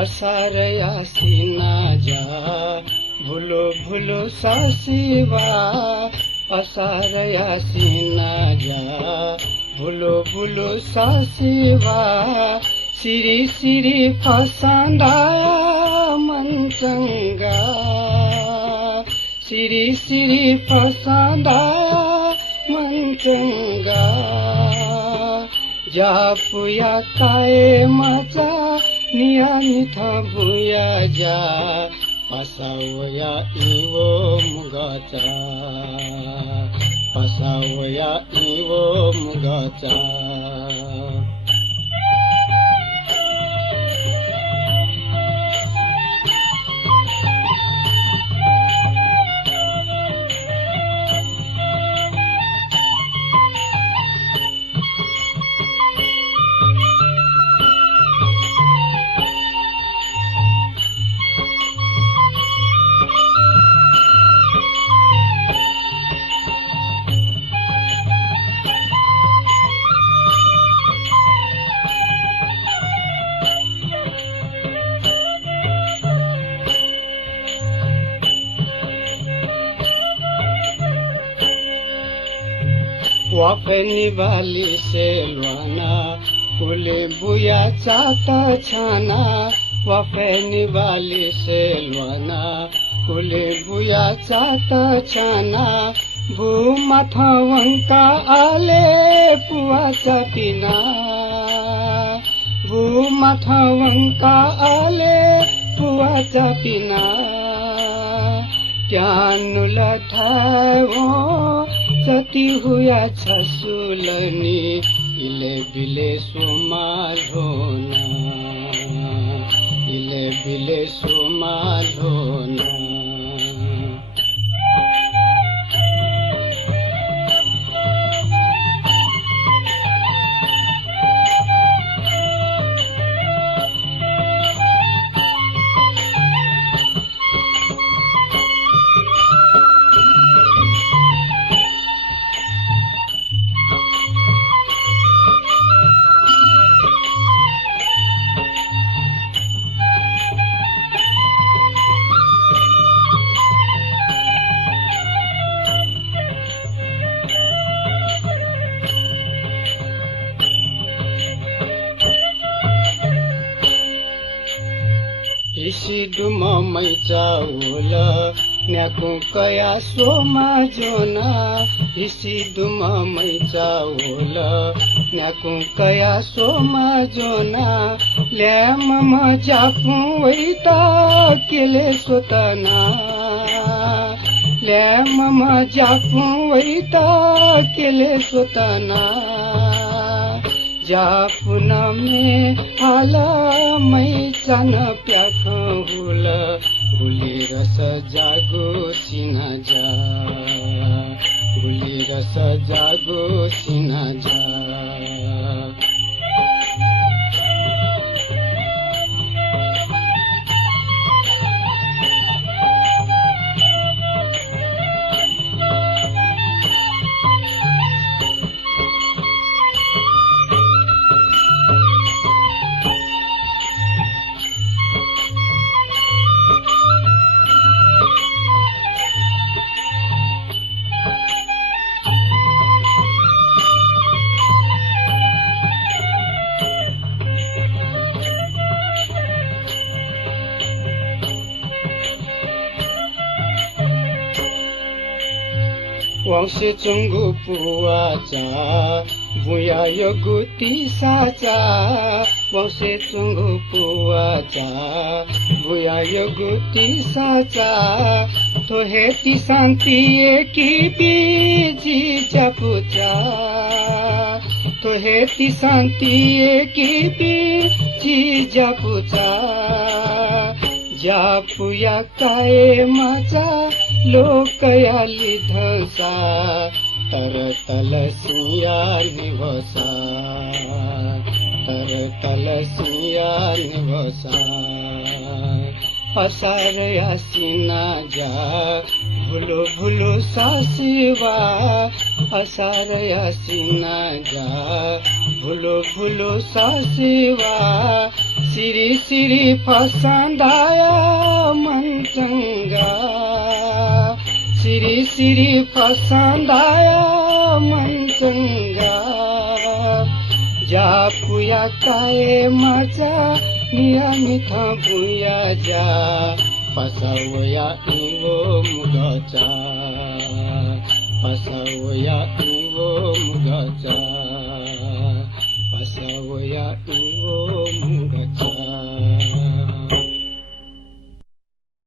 असार आसिना जा भुलो भुलो सासिवा असार आसिना जा भुलो भुलो सासिवा सिरी सिरी फसांदा मनचंगा सिरी सिरी फसांदा मनचंगा जापुया काय माझा नियानिथ भूया जा पसावया इवो मुगाचा पसावया इवो मुगाचा वाफनी वाली सेलवाना कुले बुया चाता छाना वाफनी वाली सेलवाना कुले बुया चाता छाना भूमाथा वंका आले पुवाचा पिना भूमाथा वंका आले पुवाचा पिना त्यानुला ठावो सती हुया छसुलनी इले बिले सुमाधोना इले बिले सुमाधोना इसी डुमा मैचाउल न्याकु कया सोमा जोना इसी डुमा मैचाउल न्याकु कया सोमा जोना ल्याम मजापु वैता केले सोतना ल्याम मजापु वैता केले सोतना जापुन में आला मै सन प्याख हुल गुली रस जागो सिना जा गुली रस जागो सिना जा वांसे चंगु पुवाचा बुया यगुती साचा वांसे चंगु पुवाचा बुया यगुती साचा तो हेती शांति एकी बीजी जपुचा तो हेती शांति एकी बीजी जपुचा जापुया काय माझा लोकयाली धसा तर तलसिया निवसा तर तलसिया निवसा असार आसिना जा भुलो भुलो सासिवा असार आसिना जा भुलो भुलो सासिवा सिरी सिरी फसांदाया मन चंगा सिरी सिरी फसांदाया मन चंगा जा पुया काय माझा नियमित भुया जा पसावया इवो मुगाचा पसावया इवो मुगाचा पसावया इवो